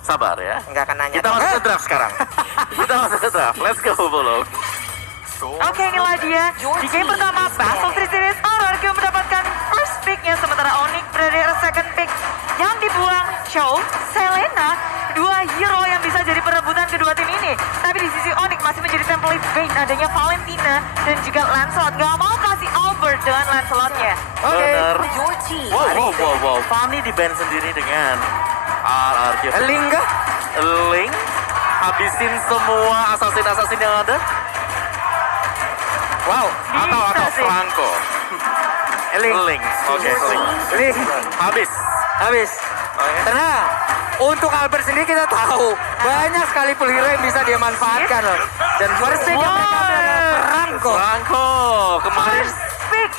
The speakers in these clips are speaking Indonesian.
Sabar ya. Nggak akan nanya. Kita masuk ke draft sekarang. Kita masuk ke draft. Let's go, Bolo. Oke, inilah dia. Di game pertama, Battle 3 Series RRQ mendapatkan first pick-nya, sementara Onyx berada di second pick. Yang dibuang, Chow, Selena, dua hero yang bisa jadi perebutan kedua tim ini. Tapi di sisi Onyx masih menjadi template Vayne, adanya Valentina dan juga Lancelot. Gak mau kasih Albert dengan Lancelotnya. Oke. Bener. Your team. Wow. Fanny di band sendiri dengan RRQ. Lingga. Link. Habisin semua assassin yang ada. Wow. Atau sih. Franco. Link. Oke, Link. Habis. Oke. Tenang. Untuk Albert sendiri kita tahu banyak sekali peluru yang bisa dia manfaatkan loh. Dan first pick yang mereka ambil adalah Franco kemarin. First pick.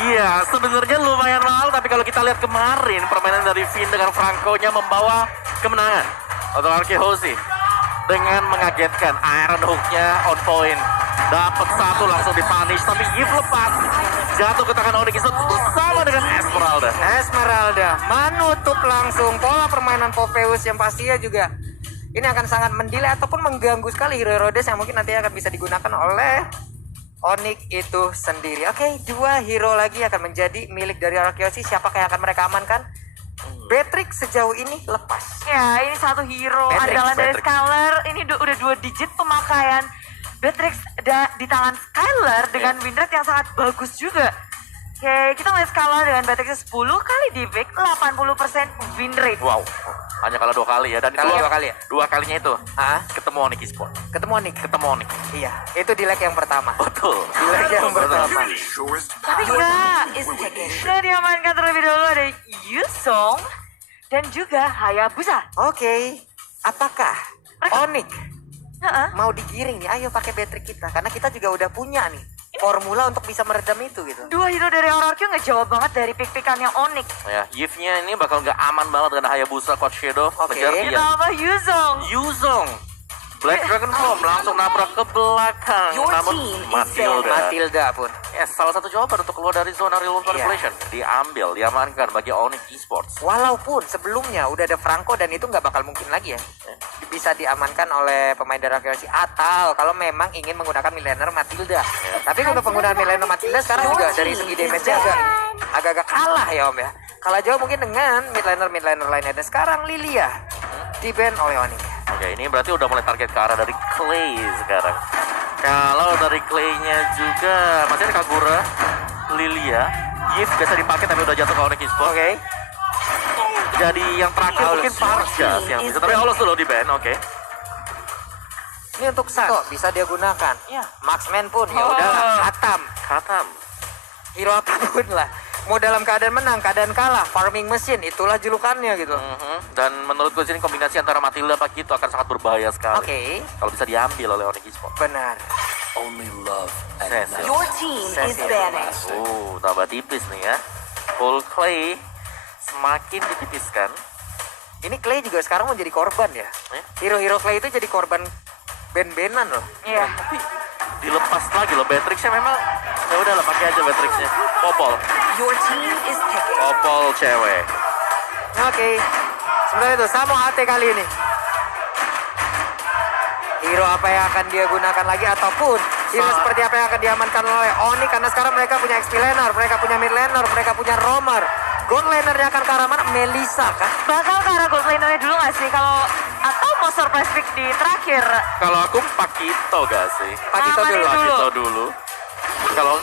Iya, sebenarnya lumayan mahal, tapi kalau kita lihat kemarin permainan dari Vin dengan Franco-nya membawa kemenangan untuk Arkehosi dengan mengagetkan. Iron Hook-nya on point, dapat satu langsung di-punish, tapi Yves lepas, jatuh ke tangan Onyx bersama dengan Esmeralda menutup langsung pola permainan Popeyus yang pastinya juga ini akan sangat mendelay ataupun mengganggu sekali hero Rhodes yang mungkin nantinya akan bisa digunakan oleh Onyx itu sendiri. Oke, dua hero lagi akan menjadi milik dari Arkeosi. Siapakah yang akan mereka amankan? Beatrix sejauh ini lepas. Ya, ini satu hero andalan dari Skylar. Ini udah 2 digit pemakaian Beatrix di tangan Skylar dengan win rate yang sangat bagus juga. Oke, kita melihat Skylar dengan Beatrix 10 kali di pick, 80% win rate. Wow, hanya kalah 2 kali ya. Dan Kalah itu 2 kali ya? 2 kalinya itu Hah? ketemu Onyx Esports. Ketemu Onyx. Iya, itu di leg yang pertama. Betul. Di leg yang pertama. Tapi enggak, sudah diamankan terlebih dahulu ada Yusong dan juga Hayabusa. Oke, apakah Onyx Heeh. mau digiring nih? Ayo pakai Beatrix kita, karena kita juga udah punya nih formula untuk bisa meredam itu gitu. Dua hero dari RRQ ngejawab banget dari pick-pickannya Onyx. Ya, Yves-nya ini bakal nggak aman banget dengan Hayabusa, Coach Shadow. Oke. Ngejar dia. Ditambah Yusong. Yuzong, Black Dragon Form langsung nabrak ke belakang. Your Namun team is Matilda. Matilda pun. Ya, salah satu jawaban untuk keluar dari zona real world Iya. manipulation. Diambil, diamankan bagi Onyx Esports. Walaupun sebelumnya udah ada Franco dan itu nggak bakal mungkin lagi ya. Bisa diamankan oleh pemain dari Arkeosi atau kalau memang ingin menggunakan Millennium Matilda. Tapi untuk penggunaan Millennium Matilda sekarang juga dari segi damage-nya agak-agak kalah ya Om ya. Kalah jauh mungkin dengan midliner lainnya. Dan sekarang Lilia di-ban oleh Onyx. Oke, ini berarti udah mulai target ke arah dari Clay sekarang. Kalau dari Clay-nya juga masih ada Kagura, Lilia, Yves biasa dipakai tapi udah jatuh ke Onyx Esports. Oke. Jadi yang terakhir mungkin Parjas yang bisa, tapi Aulus dulu di ban, oke. Ini untuk Sato bisa dia gunakan. Iya. Marksman pun ya udah khatam. Khatam. Hero apapun lah. Mau dalam keadaan menang, keadaan kalah, farming mesin itulah julukannya gitu. Dan menurutku sini kombinasi antara Matilda Pakito akan sangat berbahaya sekali. Oke. Kalau bisa diambil oleh Onyx Esports. Benar. Only love and Cecil. Your team is banished. Tambah tipis nih ya. Full Clay semakin ditipiskan. Ini Clay juga sekarang mau jadi korban ya. Hero-hero Clay itu jadi korban ben-benan loh. Iya. Tapi dilepas lagi loh Beatrix-nya memang. Ya udahlah pakai aja Beatrix-nya. Popol. Your team is taken. Popol cewek. Oke. Sebenarnya itu sama AT kali ini. Hero apa yang akan dia gunakan lagi ataupun hero seperti apa yang akan diamankan oleh Onyx karena sekarang mereka punya XP laner, mereka punya mid laner, mereka punya roamer. Gold lanernya akan ke arah mana? Melissa kan? Bakal ke arah gold lanernya dulu gak sih? Kalau atau mau surprise pick di terakhir? Kalau aku Pakito gak sih? Pakito dulu. Pakito dulu. Kalau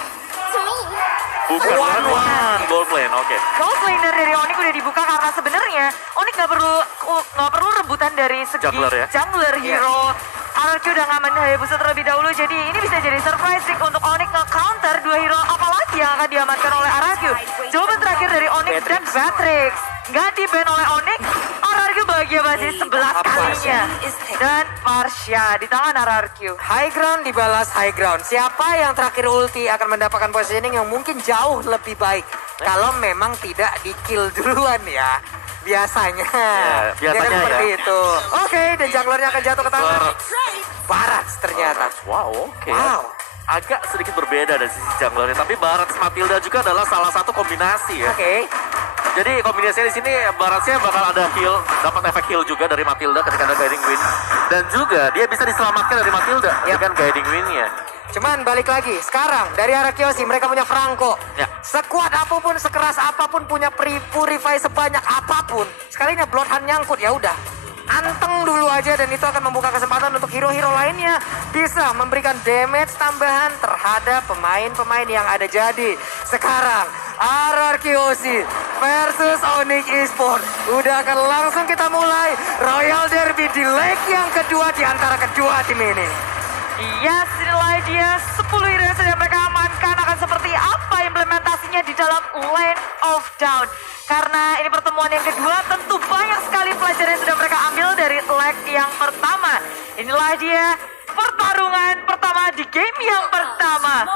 bukan one gold lane, oke. Gold laner dari Onyx udah dibuka karena sebenarnya Onyx nggak perlu rebutan dari segi Jungler ya? jungler hero. RRQ udah ngaman Hayabusa terlebih dahulu, jadi ini bisa jadi surprise pick untuk Onyx nge-counter dua hero apalagi yang akan diamankan oleh RRQ. Jawaban terakhir dari Onyx dan Beatrix. Nggak di-ban oleh Onyx, RRQ bahagia banget 11 kalinya. Dan Parsha di tangan RRQ. High ground dibalas high ground. Siapa yang terakhir ulti akan mendapatkan positioning yang mungkin jauh lebih baik. Kalau memang tidak di-kill duluan ya. Biasanya. Biasanya kan seperti ya. itu. Oke, dan junglernya akan jatuh ke tangan Barats ternyata. Wow, oke. Wow. Agak sedikit berbeda dari sisi junglernya, tapi Barats Matilda juga adalah salah satu kombinasi ya. Oke. Jadi kombinasinya di sini Barasnya bakal ada heal, dapat efek heal juga dari Matilda ketika ada guiding wind. Dan juga dia bisa diselamatkan dari Matilda dengan guiding wind-nya. Cuman balik lagi, sekarang dari arah Kyoshi mereka punya Franco. Ya. Sekuat apapun, sekeras apapun, punya purify sebanyak apapun, sekalinya Bloodhound nyangkut ya udah. Anteng dulu aja dan itu akan membuka kesempatan untuk hero-hero lainnya bisa memberikan damage tambahan terhadap pemain-pemain yang ada. Jadi sekarang RR Kyoshi versus Onyx Esports udah akan langsung kita mulai Royal Derby di leg yang kedua di antara kedua tim ini. Yes, inilah dia 10 hero yang sudah mereka amankan akan seperti apa implementasinya di dalam Lane of Dawn. Karena ini pertemuan yang kedua, tentu banyak sekali pelajaran yang sudah mereka ambil dari leg yang pertama. Inilah dia pertarungan pertama di game yang pertama.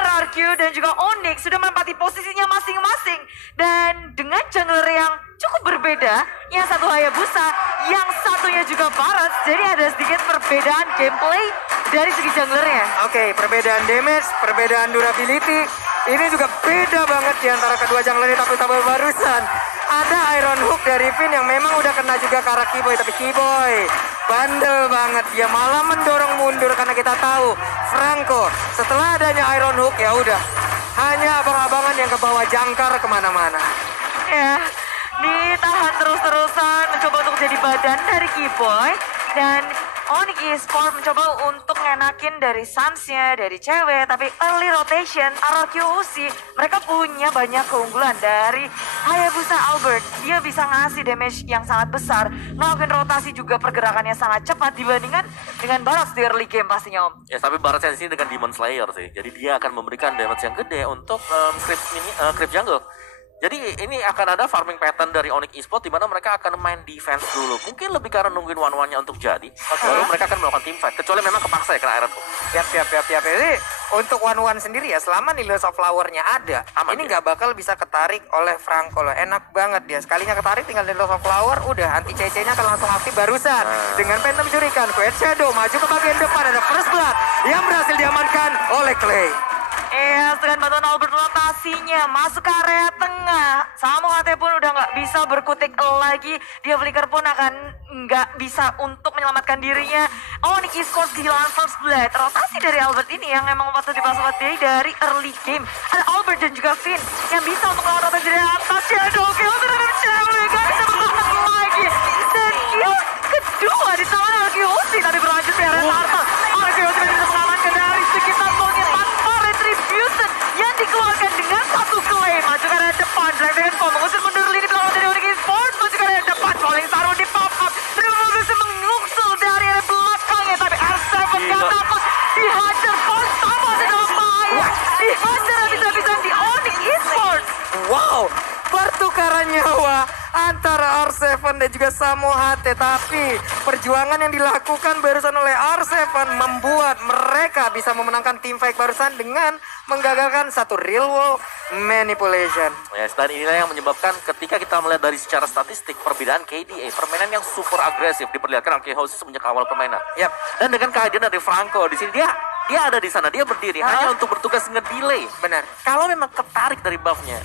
RRQ dan juga Onyx sudah menempati posisinya masing-masing. Dan dengan jungler yang cukup berbeda, yang satu Hayabusa, yang satunya juga Baras. Jadi ada sedikit perbedaan gameplay dari segi junglernya. Oke, perbedaan damage, perbedaan durability. Ini juga beda banget di antara kedua jungler ini. Tapi barusan ada Iron Hook dari Finn yang memang udah kena juga ke arah Kiboy. Tapi Kiboy bandel banget. Dia malah mendorong mundur karena kita tahu Franco setelah adanya Iron Hook ya udah. Hanya abang-abangan yang ke bawah jangkar kemana-mana. Ya, ditahan terus-terusan mencoba untuk jadi badan dari Kiboy. Dan Onyx Esports mencoba untuk ngenakin dari Suns-nya, dari cewek. Tapi early rotation, RRQOC, mereka punya banyak keunggulan dari Hayabusa Albert. Dia bisa ngasih damage yang sangat besar. Melakukan rotasi juga pergerakannya sangat cepat dibandingkan dengan Baras di early game pastinya, Om. Ya, tapi Barasnya di sini dengan Demon Slayer sih. Jadi dia akan memberikan damage yang gede untuk creep jungle. Jadi ini akan ada farming pattern dari Onyx Esports di mana mereka akan main defense dulu. Mungkin lebih karena nungguin one-one-nya untuk jadi. Baru mereka akan melakukan team fight. Kecuali memang kepaksa ya kena Iron Hook. Yap. Jadi untuk one-one sendiri ya selama Nilus of Flower-nya ada, Aman ini dia. nggak bakal bisa ketarik oleh Franco loh. Enak banget dia. Sekalinya ketarik tinggal Nilus of Flower, udah anti CC-nya akan langsung aktif barusan. Dengan Phantom Shuriken, Quiet Shadow maju ke bagian depan, ada First Blood yang berhasil diamankan oleh Clay. Dengan bantuan Albert rotasinya masuk ke area tengah. Samu Hate pun udah nggak bisa berkutik lagi. Dia Flicker pun akan nggak bisa untuk menyelamatkan dirinya. Onyx Esports kehilangan First Blood. Rotasi dari Albert ini yang memang patut dipasang dari early game. Ada Albert dan juga Finn yang bisa untuk melawan rotasi dari atas. Shadow kill terhadap Cewek. Gak bisa bertahan lagi. Dan kill kedua di tangan RQOC. Tapi berlanjut di area turtle. RQOC bisa mengamankan dari sekitar poinnya tanpa retribution yang dikeluarkan dengan satu claim. Maju ke area depan, Black dengan Pom mengusir mundur lini belakang dari Onyx Esports. Maju ke area depan, Falling Star di pop up. Dan bisa mengungsul dari area belakangnya. Tapi R7 gak dapat dihajar pertama di dalam bahaya. Dihajar habis-habisan di Onyx Esports. Wow, pertukaran nyawa antara R7 dan juga Samu Hate. Tapi perjuangan yang dilakukan barusan oleh R7 membuat mereka bisa memenangkan team fight barusan dengan menggagalkan satu real world manipulation. Yes, dan inilah yang menyebabkan ketika kita melihat dari secara statistik perbedaan KDA, permainan yang super agresif diperlihatkan oleh House sejak awal permainan. Yap. Dan dengan kehadiran dari Franco di sini dia ada di sana, dia berdiri hanya untuk bertugas ngedelay. Benar. Kalau memang ketarik dari buff-nya,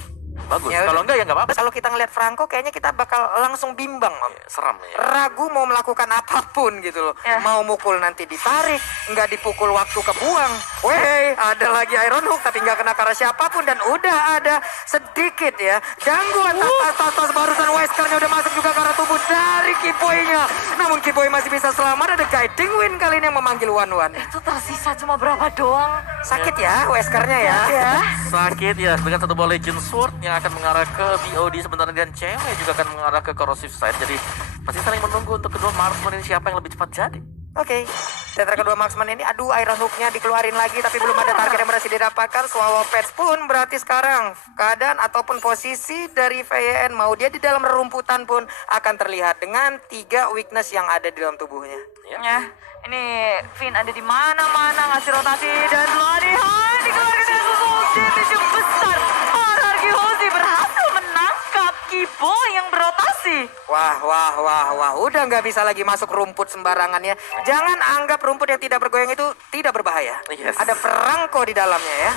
bagus. Ya Kalau udah. enggak ya enggak apa-apa. Kalau kita ngeliat Franco kayaknya kita bakal langsung bimbang, Om. Seram ya. Ragu mau melakukan apapun gitu loh. Ya. Mau mukul nanti ditarik, nggak dipukul waktu kebuang. Weh, ada lagi Iron Hook tapi nggak kena ke arah siapapun dan udah ada sedikit ya gangguan atas barusan Wesker-nya udah masuk juga ke arah tubuh dari Kiboy-nya. Namun Kiboy masih bisa selamat, ada guiding wind kali ini yang memanggil Wan-Wan. Itu tersisa cuma berapa doang. Sakit ya Wesker-nya ya. Ya. Sakit ya, dengan satu buah Legend Sword yang akan mengarah ke BOD sementara dan cewek juga akan mengarah ke Corrosive Side. Jadi masih saling menunggu untuk kedua marksman ini siapa yang lebih cepat jadi. Oke, dan kedua marksman ini, aduh Iron Hook-nya dikeluarin lagi tapi belum ada target yang berhasil didapatkan. Swallow Pets pun berarti sekarang keadaan ataupun posisi dari VYN mau dia di dalam rerumputan pun akan terlihat dengan 3 weakness yang ada di dalam tubuhnya. Ya, ini Finn ada di mana-mana ngasih rotasi dan Bloody Hand dikeluarkan dengan sesuatu damage yang besar. RRQ Hozi berhasil menangkap Kiboy yang berotasi. Wah, udah nggak bisa lagi masuk rumput sembarangan ya. Jangan anggap rumput yang tidak bergoyang itu tidak berbahaya. Yes. Ada Franco di dalamnya ya.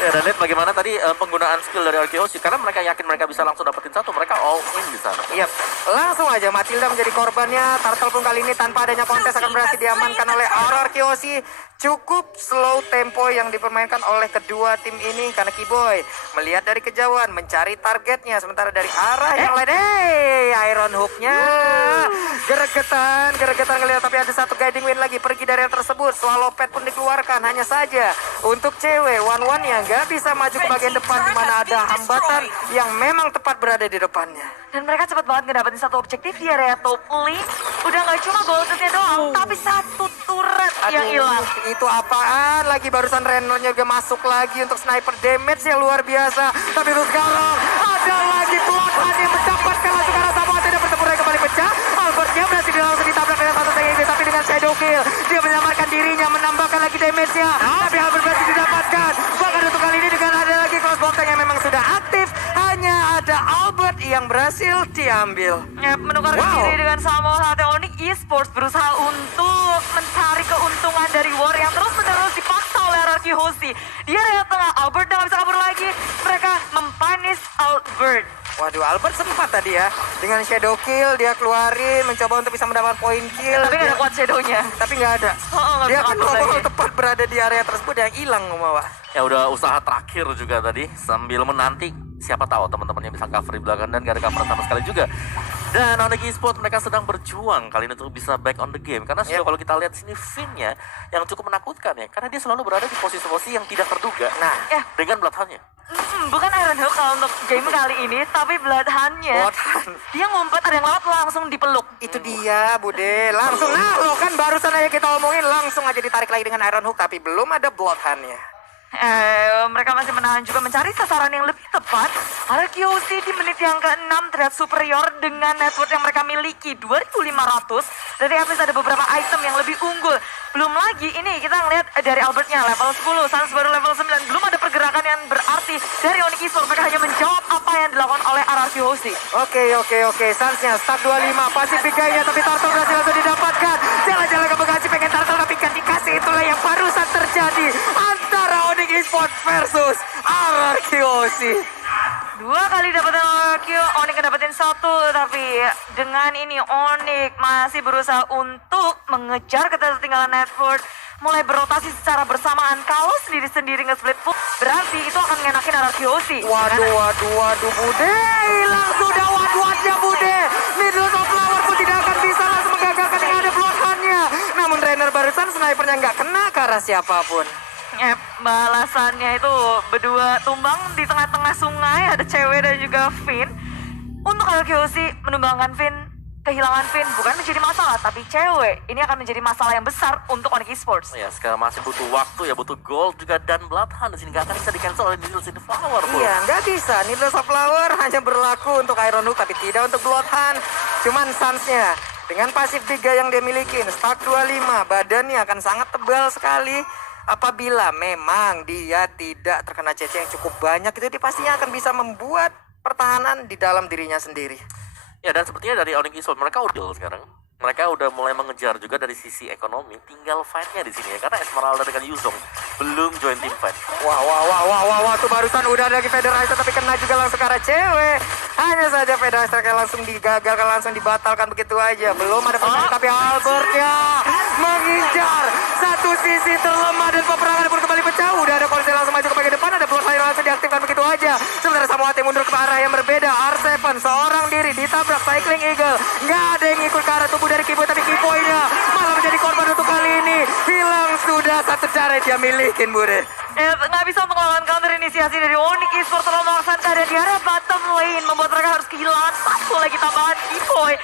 Ya, dan lihat bagaimana tadi penggunaan skill dari Arkeosi. Karena mereka yakin mereka bisa langsung dapetin satu. Mereka all in di sana. Yap, langsung aja Matilda menjadi korbannya. Turtle pun kali ini tanpa adanya kontes akan berhasil diamankan oleh RR Kyoshi. Cukup slow tempo yang dipermainkan oleh kedua tim ini karena Kiboy melihat dari kejauhan mencari targetnya, sementara dari arah yang lain Iron Hook-nya geregetan ngelihat, tapi ada satu guiding win lagi pergi dari yang tersebut. Swallow Pad pun dikeluarkan, hanya saja untuk cewek one-one yang nggak bisa maju ke bagian depan di mana ada hambatan yang memang tepat berada di depannya. Dan mereka cepat banget ngedapetin satu objektif di area top lane. Udah nggak cuma goldennya doang, tapi satu turret yang hilang. Itu apaan? Lagi barusan Rennernya juga masuk lagi untuk sniper damage yang luar biasa. Tapi itu sekarang ada lagi Bloodhound yang mendapatkan langsung karena Samoa tidak bertempur kembali pecah. Albertnya berhasil langsung ditabrak dengan satu TNT, tapi dengan shadow kill dia menyelamatkan dirinya, menambahkan lagi damage-nya. Tapi Albert berhasil didapatkan. Bahkan untuk kali ini dengan ada lagi crossbow tank yang memang sudah aktif, hanya ada Albert yang berhasil diambil. Ya, menukarkan diri dengan Samoa saat Onyx Esports berusaha untuk mencari keuntungan dari war yang terus-menerus dipaksa oleh RRQ Hoshi. Di area tengah, Albert udah gak bisa kabur lagi. Mereka mempunish Albert. Waduh, Albert sempat tadi ya. Dengan shadow kill, dia keluarin, mencoba untuk bisa mendapat point kill. Tapi gak ada kuat shadow-nya. Tapi nggak ada. Nggak Dia bisa kan kabur ngomong lagi. tepat berada di area tersebut yang hilang Ngumawa. Ya udah usaha terakhir juga tadi sambil menanti siapa tahu teman-temannya bisa cover di belakang dan gak ada cover sama sekali juga. Dan Onyx Esports mereka sedang berjuang kali ini untuk bisa back on the game karena sudah kalau kita lihat di sini Finn-nya yang cukup menakutkan ya karena dia selalu berada di posisi-posisi yang tidak terduga. Nah, dengan Bloodhound-nya. Bukan Iron Hook kalau untuk game kali ini, tapi Bloodhound-nya. Bloodhound. Dia ngumpet, ada yang lewat langsung dipeluk. Itu dia Bude, langsung lo kan barusan aja kita omongin langsung aja ditarik lagi dengan Iron Hook tapi belum ada Bloodhound-nya. Mereka masih menahan juga mencari sasaran yang lebih tepat. RQC di menit yang ke-6 terlihat superior dengan network yang mereka miliki 2.500. Dari habis ada beberapa item yang lebih unggul. Belum lagi ini kita ngelihat dari Albertnya level 10, Sans baru level 9. Belum ada pergerakan yang berarti dari Onyx Esports. Mereka hanya menjawab apa yang dilakukan oleh RRQ Hoshi. Oke. Sansnya stack 25, pasif biganya tapi Turtle berhasil langsung didapatkan. Jalan-jalan ke Bekasi pengen Turtle tapi kan dikasih, itulah yang barusan terjadi antara Onyx Esports versus RRQ Hoshi. Dua kali dapetin Onyx dapetin satu, tapi dengan ini Onyx masih berusaha untuk mengejar ketertinggalan network, mulai berotasi secara bersamaan. Kalau sendiri-sendiri nge-split full, berarti itu akan ngenakin RRQ Hoshi. Waduh Bude, hilang sudah wadnya Bude. Middle of Flower pun tidak akan bisa langsung menggagalkan dengan ada Bloodhound-nya. Namun Renner barusan snipernya nggak kena ke arah siapapun. Balasannya itu berdua tumbang di tengah-tengah sungai, ada cewek dan juga Finn. Untuk RRQ Hoshi menumbangkan Finn, kehilangan Finn bukan menjadi masalah, tapi cewek ini akan menjadi masalah yang besar untuk Onyx Esports. Ya sekarang masih butuh waktu ya, butuh gold juga dan Bloodhound di sini nggak akan bisa di cancel oleh Needles in the Flower. Iya, nggak bisa. Needles of Flower hanya berlaku untuk Iron Hook tapi tidak untuk Bloodhound. Cuman Sansnya dengan pasif 3 yang dia miliki, stack 25, badannya akan sangat tebal sekali. Apabila memang dia tidak terkena CC yang cukup banyak, itu dia pastinya akan bisa membuat pertahanan di dalam dirinya sendiri. Ya dan sepertinya dari Onyx Esports mereka udah sekarang. Mereka udah mulai mengejar juga dari sisi ekonomi, tinggal fight-nya di sini ya. Karena Esmeralda dengan Yuzong belum join team fight. Wah, tuh barusan udah ada lagi Federizer tapi kena juga langsung ke arah cewek. Hanya saja Federizer kayak langsung digagalkan, langsung dibatalkan begitu aja. Belum ada pertanyaan tapi Albertnya mengincar satu sisi terlemah dan peperangan pun kembali pecah. Udah ada polisi langsung maju ke bagian depan, ada Bloodhound langsung diaktifkan begitu aja. Sementara Samoate mundur ke arah yang berbeda. R7 seorang diri ditabrak Cycling Eagle. Nggak ada yang ikut ke arah tubuh dari Kiboy, tapi Kiboynya malah menjadi korban untuk kali ini. Hilang sudah satu cara dia milikin Bude. Nggak bisa untuk melawan counter inisiasi dari Onyx Esports terlalu melaksanakan dan di area bottom lane membuat mereka harus kehilangan satu lagi tambahan Kiboy.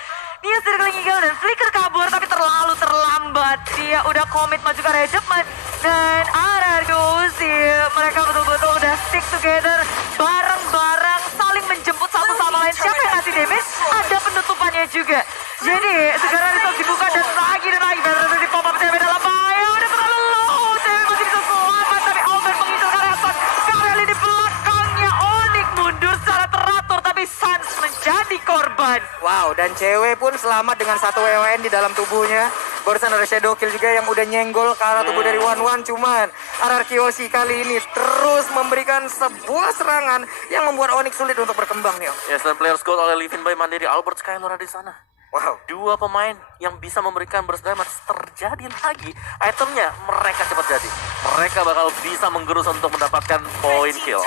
Dia circling eagle dan flicker kabur tapi terlalu terlambat. Dia udah komit maju ke area depan dan RRQ Hoshi mereka betul-betul udah stick together bareng-bareng saling menjemput satu sama lain. Siapa yang ngasih damage? Ada penutupannya juga. Jadi segera resource dibuka dan lagi benar-benar di pop up cewek dalam bahaya. Udah terlalu low. Cewek masih bisa selamat tapi Albert mengincar Kareson. Kareli di belakangnya Onyx mundur secara teratur tapi Sans menjadi korban. Wow, dan cewek pun selamat dengan satu WWN di dalam tubuhnya. Barusan ada Shadow Kill juga yang udah nyenggol ke arah tubuh dari Wan. Cuman RRQ Hoshi kali ini terus memberikan sebuah serangan yang membuat Onyx sulit untuk berkembang nih. Yes, dan player scout oleh Livin by Mandiri Albert Skylar di sana. Wow. Dua pemain yang bisa memberikan burst damage terjadi lagi. Itemnya mereka cepat jadi. Mereka bakal bisa menggerus untuk mendapatkan point kill.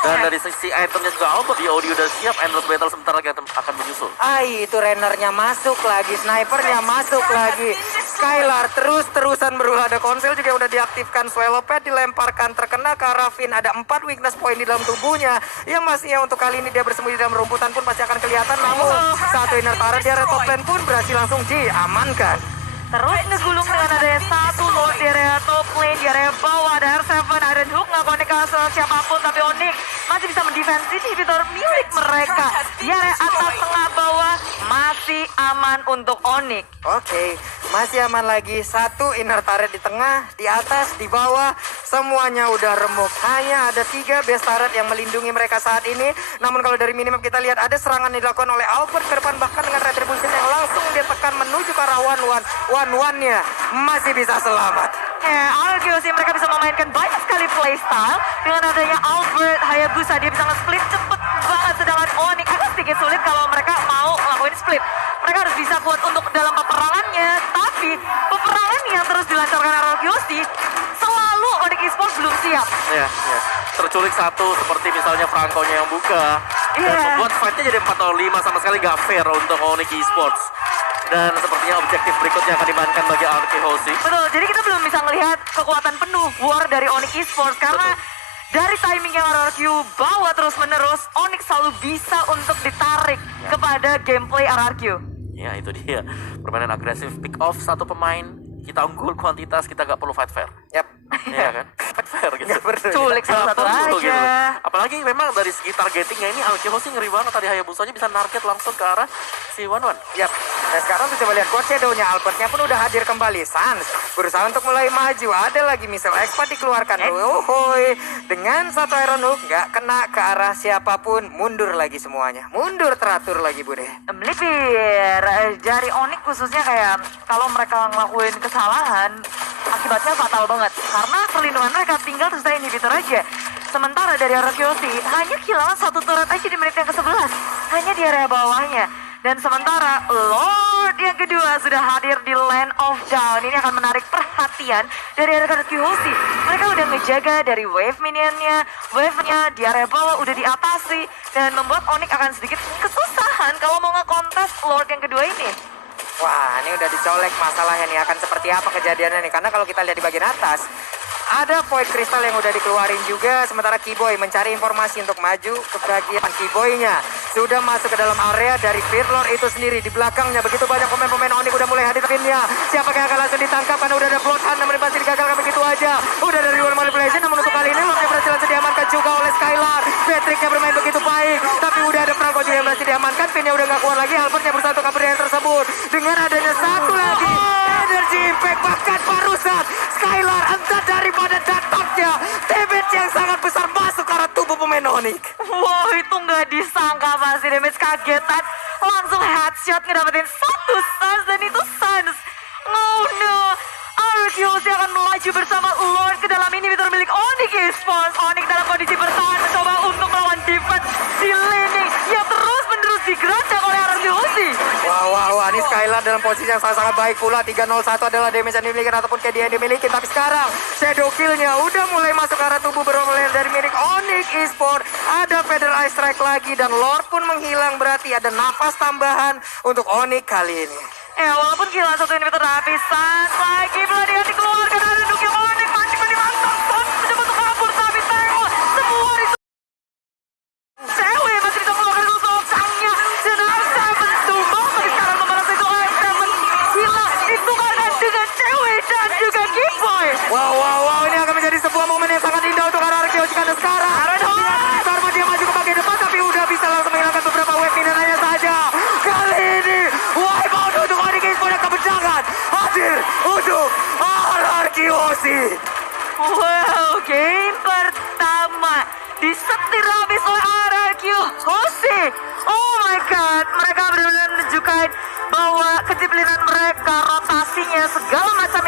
Dan dari sisi itemnya juga Albert, Yodi udah siap. Endless battle sebentar lagi akan menyusul. Itu Rennernya masuk lagi, snipernya masuk lagi. Skylar terus-terusan berulah. Ada konsel juga udah diaktifkan. Swallow Pad dilemparkan, terkena ke arah Finn. Ada 4 weakness point di dalam tubuhnya. Yang masihnya untuk kali ini dia bersembunyi di dalam rumputan pun pasti akan kelihatan. Namun satu inner turret di area top lane pun berhasil langsung diamankan. Terus ngegulung dengan adanya satu Lord di area top lane, di area bawah ada R7, ada Hook nggak konek ke siapapun, tapi Onyx masih bisa mendefense inhibitor milik mereka. Di area atas, tengah, bawah masih aman untuk Onyx. Oke, masih aman lagi. Satu inner turret di tengah, di atas, di bawah, semuanya udah remuk. Hanya ada 3 base turret yang melindungi mereka saat ini. Namun kalau dari minimap kita lihat ada serangan yang dilakukan oleh Albert ke depan, bahkan dengan retribution yang langsung dia tekan menuju ke arah Wan-Wan-nya masih bisa selamat. RRQ sih mereka bisa memainkan banyak sekali playstyle. Dengan adanya Albert, Hayabusa dia bisa nge-split cepet banget. Sedangkan Onyx agak sedikit sulit kalau mereka mau ngelakuin split. Mereka harus bisa kuat untuk dalam peperangannya. Tapi peperangan yang terus dilancarkan RRQ sih selalu Onyx Esports belum siap. Ya. Terculik satu seperti misalnya Franco-nya yang buka. Dan Iya. membuat fight-nya jadi 4-5 sama sekali gak fair untuk Onyx Esports. Dan sepertinya objektif berikutnya akan dimainkan bagi RRQ Hoshi. Betul, jadi kita belum bisa melihat kekuatan penuh war dari Onyx Esports karena dari timing yang RRQ bawa terus-menerus, Onyx selalu bisa untuk ditarik kepada gameplay RRQ. Ya itu dia, permainan agresif, pick off satu pemain, kita unggul kuantitas, kita gak perlu fight fair. Yap. Iya kan? Fight fair gitu. Nggak perlu. Culik Nggak satu perlu aja. gitu. Apalagi memang dari segi targetingnya ini RRQ Hoshi ngeri banget. Tadi Hayabusanya bisa narget langsung ke arah si Wan. Yap. Nah sekarang tuh coba lihat God Shadow-nya, Albertnya pun udah hadir kembali. Sans berusaha untuk mulai maju. Ada lagi missile expert dikeluarkan. Wohoi. Dengan satu Iron Hook nggak kena ke arah siapapun. Mundur lagi semuanya. Mundur teratur lagi Bude. Melipir dari Onyx khususnya kayak kalau mereka ngelakuin kesalahan akibatnya fatal banget karena perlindungan mereka tinggal terus inhibitor aja. Sementara dari RRQ Hoshi hanya kehilangan satu turret aja di menit yang ke-11 hanya di area bawahnya. Dan sementara Lord yang kedua sudah hadir di Land of Dawn. Ini akan menarik perhatian dari RRQ Hoshi. Mereka udah ngejaga dari wave minionnya, wave-nya di area bawah udah diatasi dan membuat Onyx akan sedikit kesusahan kalau mau ngekontes Lord yang kedua ini. Wah ini udah dicolek masalahnya nih. Akan seperti apa kejadiannya nih. Karena kalau kita lihat di bagian atas ada void crystal yang udah dikeluarin juga. Sementara Keyboy mencari informasi untuk maju ke bagian Keyboy-nya. Sudah masuk ke dalam area dari Fearlord itu sendiri. Di belakangnya begitu banyak pemain-pemain Onyx udah mulai hadir pinnya. Siapa yang akan langsung ditangkap karena udah ada Bloodhound namun pasti digagalkan begitu aja. Udah dari luar manipulation namun untuk kali ini Lordnya berhasil langsung diamankan juga oleh Skylar. Patricknya bermain begitu baik. Tapi udah ada Franco juga yang berhasil diamankan. Pinnya udah gak kuat lagi. Albertnya berusaha untuk kabur yang tersebut. Dengan adanya satu lagi energy impact bahkan barusan Skylar entah daripada datangnya damage yang sangat besar masuk ke arah tubuh pemain Onyx. Wow, itu nggak disangka pasti damage kagetan. Langsung headshot ngedapetin satu Sans dan itu Sans. Oh no. RRQ Hoshi akan melaju bersama Lord ke dalam inhibitor milik Onyx Esports. Onyx dalam kondisi bertahan mencoba untuk melawan defense di laning yang terus-menerus digerakkan oleh RRQ Hoshi. Wah, ini Skylar dalam posisi yang sangat-sangat baik pula. 301 adalah damage yang dimiliki ataupun KD yang dimiliki. Tapi sekarang Shadow Kill-nya udah mulai masuk ke arah tubuh beroleh dari milik Onyx Esports. Ada Feather Eye Strike lagi dan Lord pun menghilang. Berarti ada nafas tambahan untuk Onyx kali ini. Walaupun kehilangan satu inhibitor tapi Sans lagi belum dikeluarkan. Ada Duke yang Onyx masih mantap. Sans mencoba untuk kabur tapi tengok semua itu. Cewek masih bisa mengeluarkan sosoknya. Dan R7 tumbang tapi sekarang membalas itu R7. Gila, itu karena dengan cewek dan juga Keyboy. Wow, ini akan menjadi sebuah momen yang sangat indah untuk RRQ Hoshi karena sekarang Karma dia maju ke bagian depan tapi udah bisa langsung menghilangkan beberapa wave minionnya saja. Kali ini wipe out untuk Onyx Esports yang kebencangan hadir untuk RRQ Hoshi. Wow, game pertama disetir habis oleh RRQ Hoshi. Oh my god, mereka benar-benar menunjukkan bahwa kedisiplinan mereka, rotasi pastinya segala macam